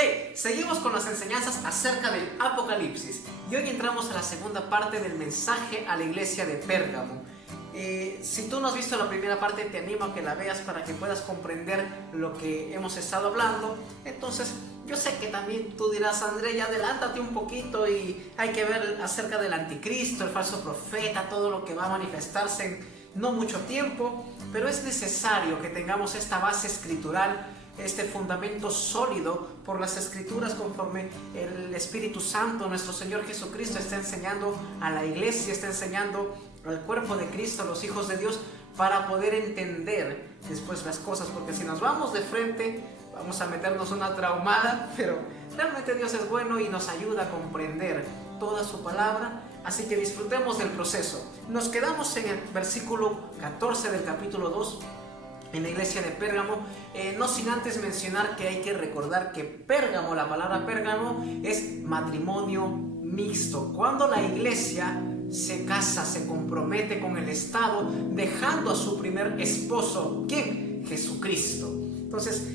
Hey, seguimos con las enseñanzas acerca del Apocalipsis y hoy entramos a la segunda parte del mensaje a la iglesia de Pérgamo. Si tú no has visto la primera parte, te animo a que la veas para que puedas comprender lo que hemos estado hablando. Entonces, yo sé que también tú dirás, André, ya adelántate un poquito y hay que ver acerca del anticristo, el falso profeta, todo lo que va a manifestarse en no mucho tiempo, pero es necesario que tengamos esta base escritural, este fundamento sólido por las escrituras, conforme el Espíritu Santo, nuestro Señor Jesucristo, está enseñando a la iglesia, está enseñando al cuerpo de Cristo, a los hijos de Dios, para poder entender después las cosas, porque si nos vamos de frente vamos a meternos una traumada, pero realmente Dios es bueno y nos ayuda a comprender toda su palabra, así que disfrutemos del proceso. Nos quedamos en el versículo 14 del capítulo 2, en la iglesia de Pérgamo, no sin antes mencionar que hay que recordar que Pérgamo, la palabra Pérgamo es matrimonio mixto. Cuando la iglesia se casa, se compromete con el Estado, dejando a su primer esposo, ¿quién? Jesucristo. Entonces,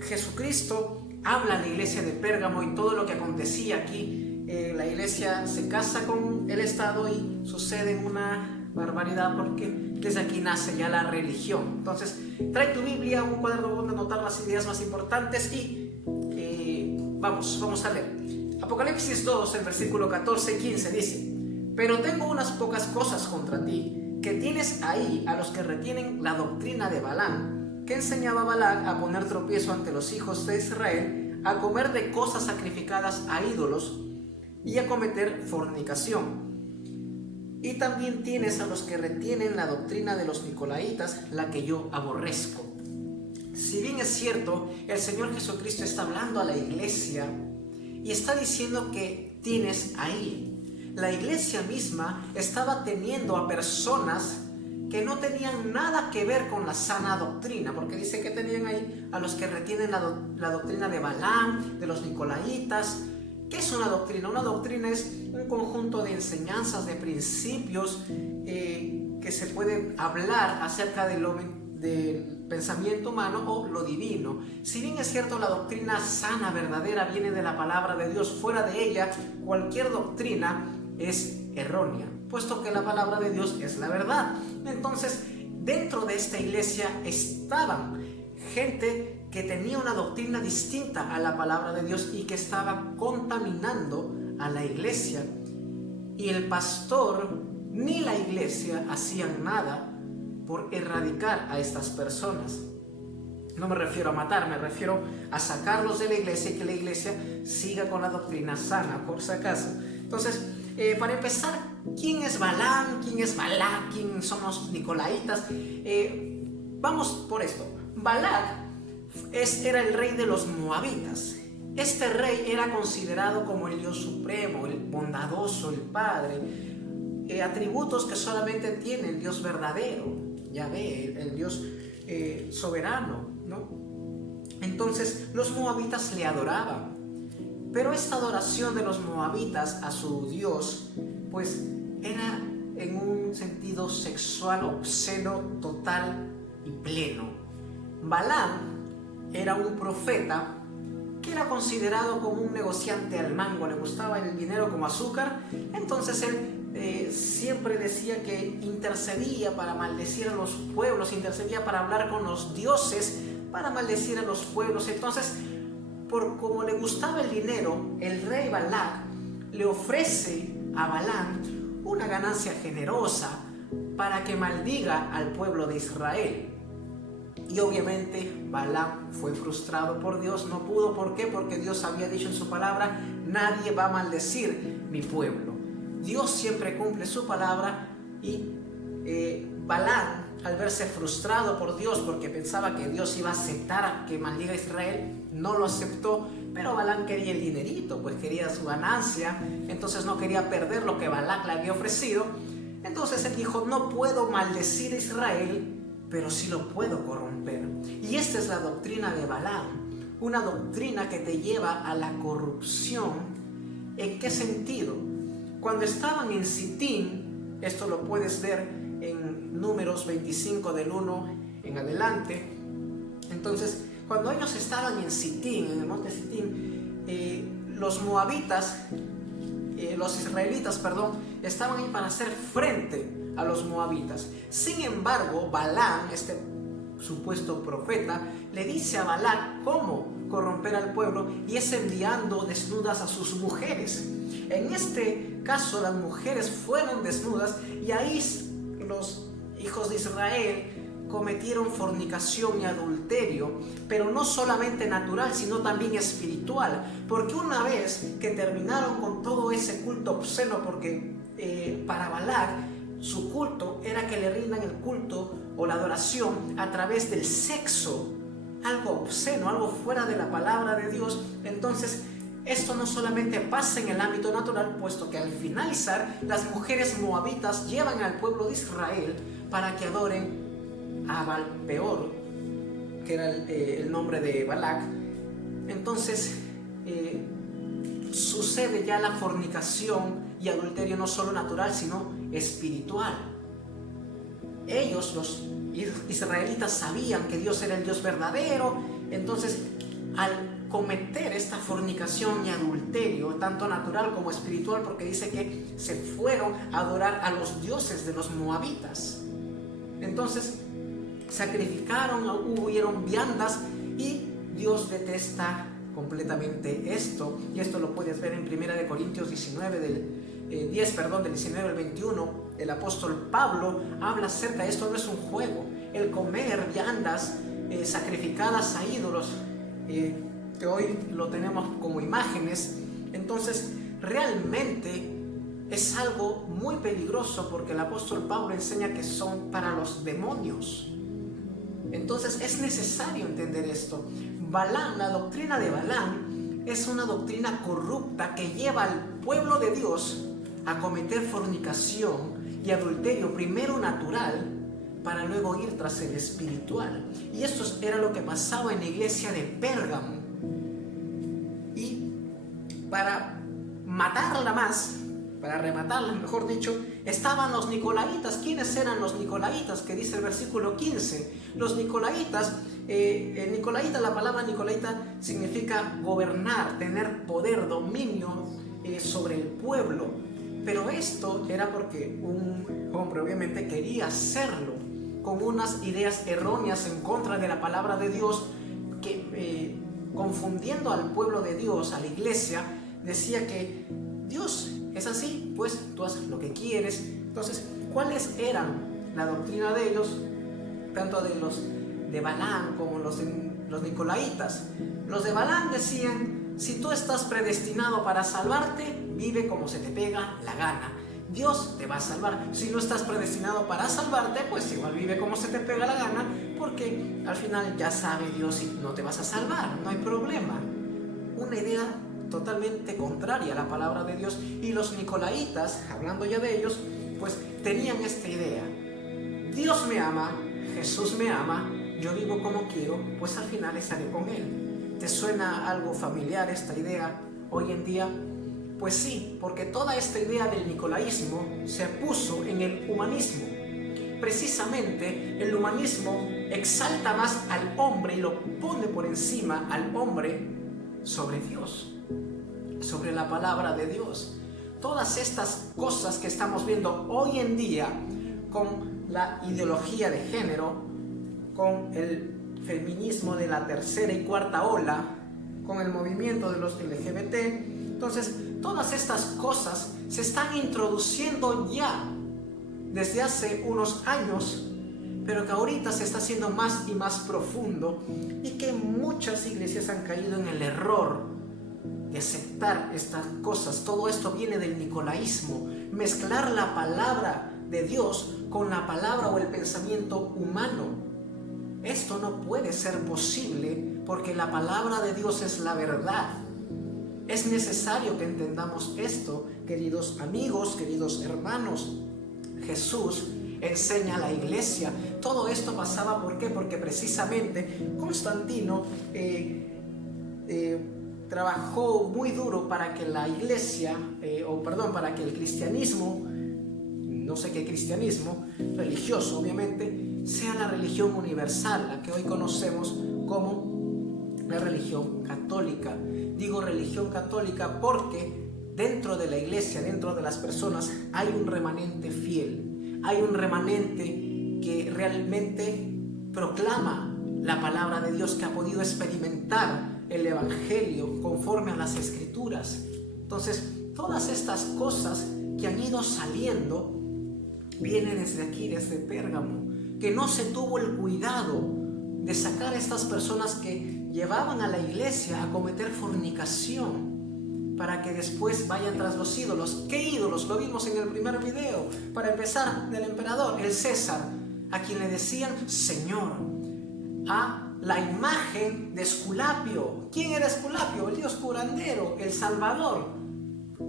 Jesucristo habla a la iglesia de Pérgamo y todo lo que acontecía aquí. La iglesia se casa con el Estado y sucede una barbaridad, porque desde aquí nace ya la religión. Entonces, trae tu Biblia, un cuaderno donde anotar las ideas más importantes y vamos a leer. Apocalipsis 2, en versículo 14 y 15 dice: pero tengo unas pocas cosas contra ti, que tienes ahí a los que retienen la doctrina de Balaam, que enseñaba a Balac a poner tropiezo ante los hijos de Israel, a comer de cosas sacrificadas a ídolos y a cometer fornicación. Y también tienes a los que retienen la doctrina de los nicolaitas, la que yo aborrezco. Si bien es cierto, el Señor Jesucristo está hablando a la iglesia y está diciendo que tienes ahí. La iglesia misma estaba teniendo a personas que no tenían nada que ver con la sana doctrina, porque dice que tenían ahí a los que retienen la doctrina de Balaam, de los nicolaitas. ¿Qué es una doctrina? Una doctrina es un conjunto de enseñanzas, de principios que se pueden hablar acerca del pensamiento humano o lo divino. Si bien es cierto, la doctrina sana, verdadera, viene de la palabra de Dios, fuera de ella cualquier doctrina es errónea, puesto que la palabra de Dios es la verdad. Entonces, dentro de esta iglesia estaban gente que tenía una doctrina distinta a la palabra de Dios y que estaba contaminando a la iglesia. Y el pastor ni la iglesia hacían nada por erradicar a estas personas. No me refiero a matar, me refiero a sacarlos de la iglesia y que la iglesia siga con la doctrina sana, por si acaso. Entonces, para empezar, ¿quién es Balaam? ¿Quién es Balac? ¿Quién son los nicolaitas? Vamos por esto. Balac era el rey de los moabitas. Este rey era considerado como el Dios supremo, el bondadoso, el Padre, atributos que solamente tiene el Dios verdadero, Yahvé, el Dios soberano, ¿no? Entonces los moabitas le adoraban, pero esta adoración de los moabitas a su Dios, pues era en un sentido sexual, obsceno, total y pleno. Balaam era un profeta que era considerado como un negociante al mango, le gustaba el dinero como azúcar. Entonces él siempre decía que intercedía para maldecir a los pueblos, intercedía para hablar con los dioses, para maldecir a los pueblos. Entonces, por como le gustaba el dinero, el rey Balac le ofrece a Balaam una ganancia generosa para que maldiga al pueblo de Israel. Y obviamente Balaam fue frustrado por Dios, no pudo. ¿Por qué? Porque Dios había dicho en su palabra: nadie va a maldecir mi pueblo. Dios siempre cumple su palabra. Y Balaam, al verse frustrado por Dios, porque pensaba que Dios iba a aceptar que maldiga a Israel, no lo aceptó. Pero Balaam quería el dinerito, pues quería su ganancia, entonces no quería perder lo que Balac le había ofrecido. Entonces él dijo: no puedo maldecir a Israel, pero sí lo puedo corromper. Y esta es la doctrina de Balaam, una doctrina que te lleva a la corrupción. ¿En qué sentido? Cuando estaban en Sitín, esto lo puedes ver en Números 25 del 1 en adelante. Entonces, cuando ellos estaban en Sitín, en el monte Sitín, los moabitas, los israelitas, perdón, estaban ahí para hacer frente a los moabitas. Sin embargo, Balaam, este supuesto profeta, le dice a Balac cómo corromper al pueblo, y es enviando desnudas a sus mujeres. En este caso, las mujeres fueron desnudas, y ahí los hijos de Israel cometieron fornicación y adulterio, pero no solamente natural, sino también espiritual, porque una vez que terminaron con todo ese culto obsceno, porque para Balac su culto era que le rindan el culto o la adoración a través del sexo, algo obsceno, algo fuera de la palabra de Dios. Entonces esto no solamente pasa en el ámbito natural, puesto que al finalizar las mujeres moabitas llevan al pueblo de Israel para que adoren a Baal-peor, que era el nombre de Balac. Entonces sucede ya la fornicación y adulterio, no solo natural, sino espiritual. Ellos, los israelitas, sabían que Dios era el Dios verdadero. Entonces, al cometer esta fornicación y adulterio, tanto natural como espiritual, porque dice que se fueron a adorar a los dioses de los moabitas, entonces sacrificaron, hubieron viandas, y Dios detesta completamente esto. Y esto lo puedes ver en 1 Corintios 19 del 10, del 19 al 21. El apóstol Pablo habla acerca de esto. No es un juego el comer viandas sacrificadas a ídolos, que hoy lo tenemos como imágenes. Entonces realmente es algo muy peligroso, porque el apóstol Pablo enseña que son para los demonios. Entonces es necesario entender esto. Balaam, la doctrina de Balaam, es una doctrina corrupta que lleva al pueblo de Dios a cometer fornicación y adulterio, primero natural, para luego ir tras el espiritual. Y esto era lo que pasaba en la iglesia de Pérgamo. Y para matarla más, para rematarla, mejor dicho, estaban los nicolaitas. ¿Quiénes eran los nicolaitas? Que dice el versículo 15. Los nicolaitas, la palabra nicolaita significa gobernar, tener poder, dominio sobre el pueblo. Pero esto era porque un hombre obviamente quería hacerlo con unas ideas erróneas en contra de la palabra de Dios, que confundiendo al pueblo de Dios, a la iglesia, decía que Dios es así, pues tú haces lo que quieres. Entonces, ¿cuáles eran la doctrina de ellos? Tanto de los de Balaam como los nicolaitas. Los de Balaam decían: si tú estás predestinado para salvarte, vive como se te pega la gana. Dios te va a salvar. Si no estás predestinado para salvarte, pues igual vive como se te pega la gana, porque al final ya sabe Dios y no te vas a salvar, no hay problema. Una idea totalmente contraria a la palabra de Dios. Y los nicolaitas, hablando ya de ellos, pues tenían esta idea: Dios me ama, Jesús me ama, yo vivo como quiero, pues al final estaré con Él. ¿Te suena algo familiar esta idea hoy en día? Pues sí, porque toda esta idea del nicolaísmo se puso en el humanismo. Precisamente el humanismo exalta más al hombre y lo pone por encima al hombre sobre Dios, sobre la palabra de Dios. Todas estas cosas que estamos viendo hoy en día con la ideología de género, con el feminismo de la tercera y cuarta ola, con el movimiento de los LGBT, entonces todas estas cosas se están introduciendo ya desde hace unos años, pero que ahorita se está haciendo más y más profundo, y que muchas iglesias han caído en el error de aceptar estas cosas. Todo esto viene del nicolaísmo, mezclar la palabra de Dios con la palabra o el pensamiento humano. Esto no puede ser posible, porque la palabra de Dios es la verdad. Es necesario que entendamos esto, queridos amigos, queridos hermanos. Jesús enseña a la iglesia. Todo esto pasaba, ¿por qué? Porque precisamente Constantino trabajó muy duro para que la iglesia, para que el cristianismo, no sé qué cristianismo, religioso obviamente, sea la religión universal, la que hoy conocemos como la religión católica. Digo religión católica porque dentro de la iglesia, dentro de las personas, hay un remanente fiel, hay un remanente que realmente proclama la palabra de Dios, que ha podido experimentar el evangelio conforme a las escrituras. Entonces, todas estas cosas que han ido saliendo vienen desde aquí, desde Pérgamo, que no se tuvo el cuidado de sacar a estas personas que llevaban a la iglesia a cometer fornicación para que después vayan tras los ídolos. ¿Qué ídolos? Lo vimos en el primer video. Para empezar, del emperador, el César, a quien le decían Señor, a la imagen de Esculapio. ¿Quién era Esculapio? El dios curandero, el Salvador,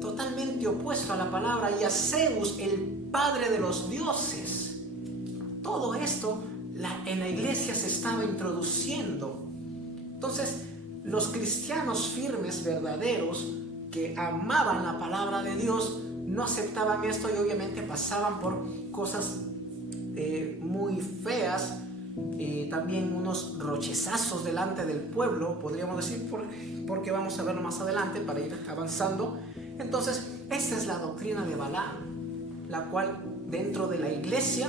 totalmente opuesto a la palabra, y a Zeus, el padre de los dioses. Todo esto en la iglesia se estaba introduciendo. Entonces, los cristianos firmes, verdaderos, que amaban la palabra de Dios, no aceptaban esto y obviamente pasaban por cosas muy feas, también unos rochezazos delante del pueblo, podríamos decir, porque vamos a verlo más adelante para ir avanzando. Entonces, esta es la doctrina de Balaam, la cual dentro de la iglesia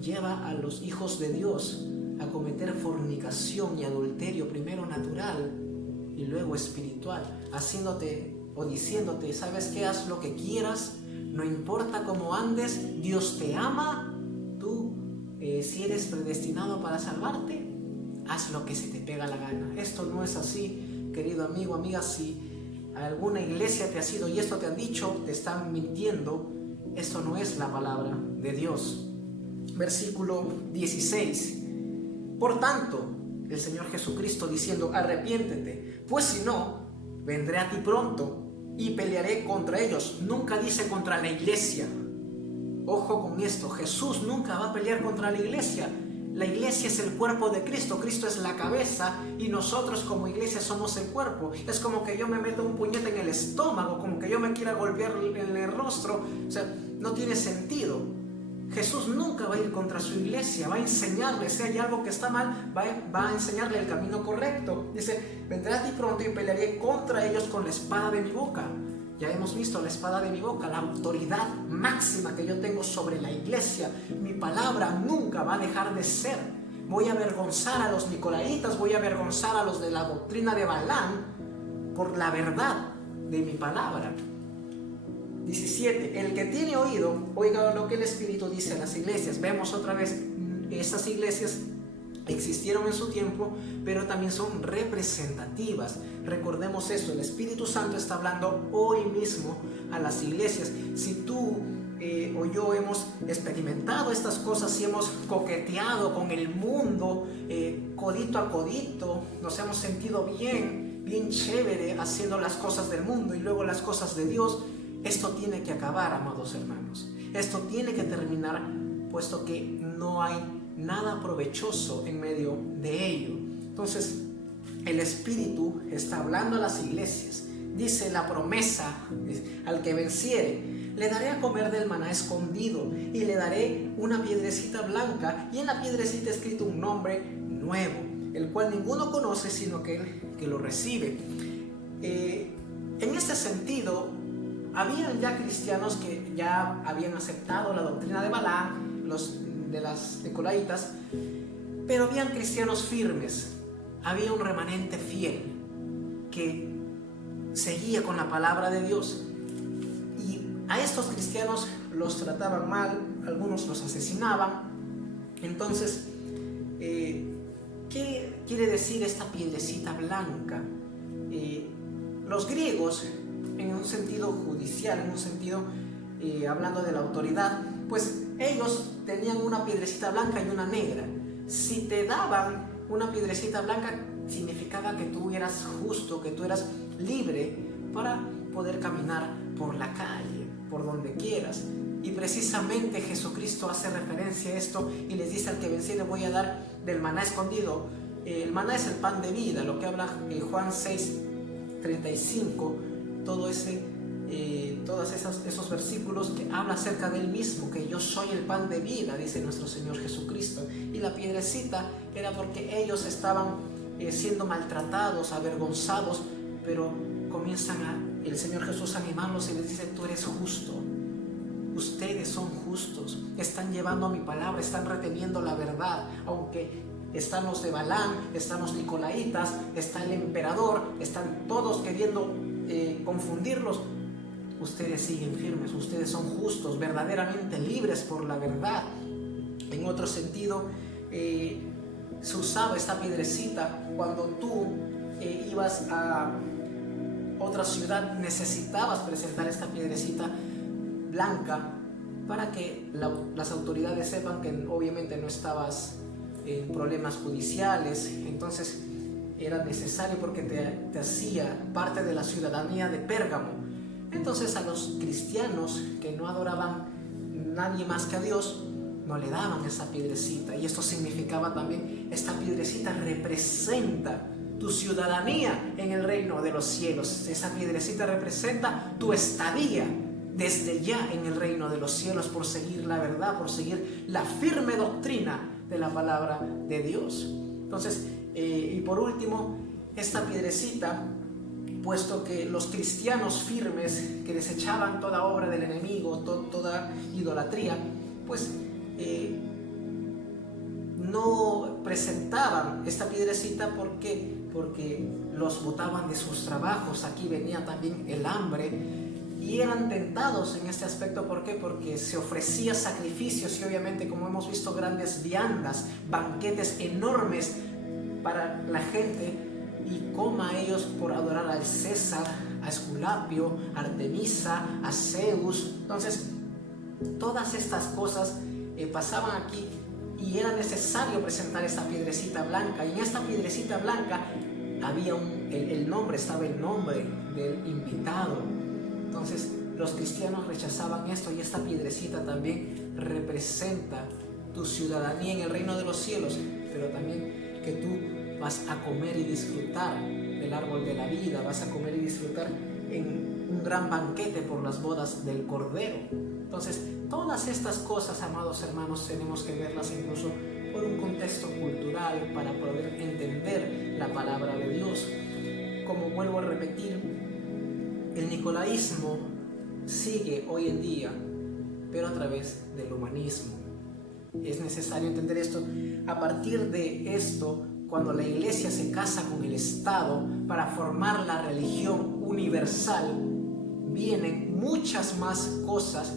lleva a los hijos de Dios a cometer fornicación y adulterio, primero natural y luego espiritual, haciéndote o diciéndote, ¿sabes qué? Haz lo que quieras, no importa cómo andes, Dios te ama, tú si eres predestinado para salvarte, haz lo que se te pega la gana. Esto no es así, querido amigo, amiga. Si alguna iglesia te ha sido y esto te han dicho, te están mintiendo. Esto no es la palabra de Dios. Versículo 16. Por tanto, el Señor Jesucristo diciendo, arrepiéntete, pues si no, vendré a ti pronto y pelearé contra ellos. Nunca dice contra la iglesia. Ojo con esto, Jesús nunca va a pelear contra la iglesia. La iglesia es el cuerpo de Cristo, Cristo es la cabeza y nosotros como iglesia somos el cuerpo. Es como que yo me meto un puñete en el estómago, como que yo me quiera golpear en el rostro. O sea, no tiene sentido. Jesús nunca va a ir contra su iglesia, va a enseñarle, si hay algo que está mal, va a enseñarle el camino correcto. Dice, vendré a ti pronto y pelearé contra ellos con la espada de mi boca. Ya hemos visto la espada de mi boca, la autoridad máxima que yo tengo sobre la iglesia. Mi palabra nunca va a dejar de ser. Voy a avergonzar a los nicolaitas, voy a avergonzar a los de la doctrina de Balaam por la verdad de mi palabra. 17. El que tiene oído, oiga lo que el Espíritu dice a las iglesias. Vemos otra vez, estas iglesias existieron en su tiempo, pero también son representativas. Recordemos esto, el Espíritu Santo está hablando hoy mismo a las iglesias. Si tú o yo hemos experimentado estas cosas, si hemos coqueteado con el mundo, codito a codito, nos hemos sentido bien chévere haciendo las cosas del mundo y luego las cosas de Dios, esto tiene que acabar, amados hermanos. Esto tiene que terminar, puesto que no hay nada provechoso en medio de ello. Entonces, el Espíritu está hablando a las iglesias. Dice la promesa, al que venciere, le daré a comer del maná escondido y le daré una piedrecita blanca y en la piedrecita escrito un nombre nuevo, el cual ninguno conoce sino que lo recibe. En este sentido, habían ya cristianos que ya habían aceptado la doctrina de Balaam, los de las nicolaitas, pero habían cristianos firmes, había un remanente fiel que seguía con la palabra de Dios, y a estos cristianos los trataban mal, algunos los asesinaban. Entonces, ¿qué quiere decir esta piedrecita blanca? Los griegos, en un sentido judicial, en un sentido hablando de la autoridad, pues ellos tenían una piedrecita blanca y una negra. Si te daban una piedrecita blanca, significaba que tú eras justo, que tú eras libre para poder caminar por la calle, por donde quieras. Y precisamente Jesucristo hace referencia a esto y les dice, al que venciere voy a dar del maná escondido. El maná es el pan de vida, lo que habla Juan 6:35, todos esos versículos que habla acerca de él mismo, que yo soy el pan de vida, dice nuestro Señor Jesucristo. Y la piedrecita era porque ellos estaban siendo maltratados, avergonzados, pero el Señor Jesús a animarlos y les dice: tú eres justo, ustedes son justos, están llevando mi palabra, están reteniendo la verdad, aunque están los de Balaam, están los nicolaitas, está el emperador, están todos queriendo confundirlos. Ustedes siguen firmes, ustedes son justos, verdaderamente libres por la verdad. En otro sentido, se usaba esta piedrecita cuando tú ibas a otra ciudad, necesitabas presentar esta piedrecita blanca para que las autoridades sepan que obviamente no estabas en problemas judiciales. Entonces era necesario porque te hacía parte de la ciudadanía de Pérgamo. Entonces a los cristianos que no adoraban nadie más que a Dios, no le daban esa piedrecita. Y esto significaba también: esta piedrecita representa tu ciudadanía en el reino de los cielos. Esa piedrecita representa tu estadía desde ya en el reino de los cielos, por seguir la verdad, por seguir la firme doctrina de la palabra de Dios. Entonces, y por último, esta piedrecita, puesto que los cristianos firmes que desechaban toda obra del enemigo, toda idolatría, pues no presentaban esta piedrecita. ¿Por qué? Porque los botaban de sus trabajos. Aquí venía también el hambre y eran tentados en este aspecto. ¿Por qué? Porque se ofrecía sacrificios y obviamente, como hemos visto, grandes viandas, banquetes enormes para la gente, y coma ellos por adorar al César, a Esculapio, a Artemisa, a Zeus. Entonces todas estas cosas pasaban aquí y era necesario presentar esta piedrecita blanca. Y en esta piedrecita blanca había estaba el nombre del invitado. Entonces los cristianos rechazaban esto, y esta piedrecita también representa tu ciudadanía en el reino de los cielos, pero también que tú vas a comer y disfrutar del árbol de la vida, vas a comer y disfrutar en un gran banquete por las bodas del Cordero. Entonces, todas estas cosas, amados hermanos, tenemos que verlas incluso por un contexto cultural para poder entender la palabra de Dios. Como vuelvo a repetir, el nicolaísmo sigue hoy en día, pero a través del humanismo. Es necesario entender esto. A partir de esto, cuando la iglesia se casa con el Estado para formar la religión universal, vienen muchas más cosas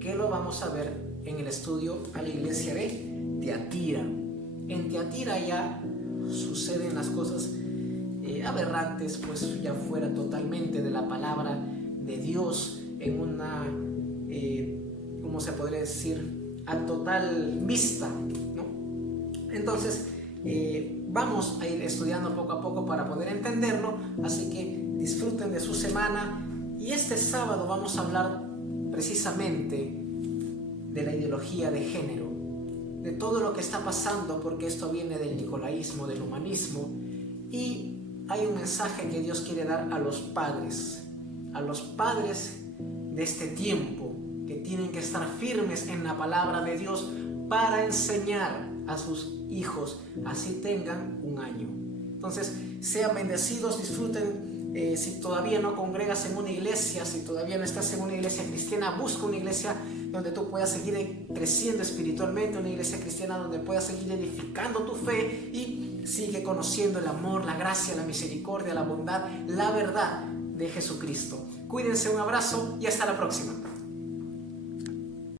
que lo vamos a ver en el estudio a la iglesia de Tiatira. En Tiatira ya suceden las cosas aberrantes, pues ya fuera totalmente de la palabra de Dios, en una, ¿cómo se podría decir?, a total vista, ¿no? Entonces, vamos a ir estudiando poco a poco para poder entenderlo, así que disfruten de su semana. Y este sábado vamos a hablar precisamente de la ideología de género, de todo lo que está pasando, porque esto viene del nicolaísmo, del humanismo, y hay un mensaje que Dios quiere dar a los padres de este tiempo, que tienen que estar firmes en la palabra de Dios para enseñar a sus hijos, así tengan 1 año. Entonces, sean bendecidos, disfruten. Si todavía no congregas en una iglesia, si todavía no estás en una iglesia cristiana, busca una iglesia donde tú puedas seguir creciendo espiritualmente, una iglesia cristiana donde puedas seguir edificando tu fe, y sigue conociendo el amor, la gracia, la misericordia, la bondad, la verdad de Jesucristo. Cuídense, un abrazo y hasta la próxima.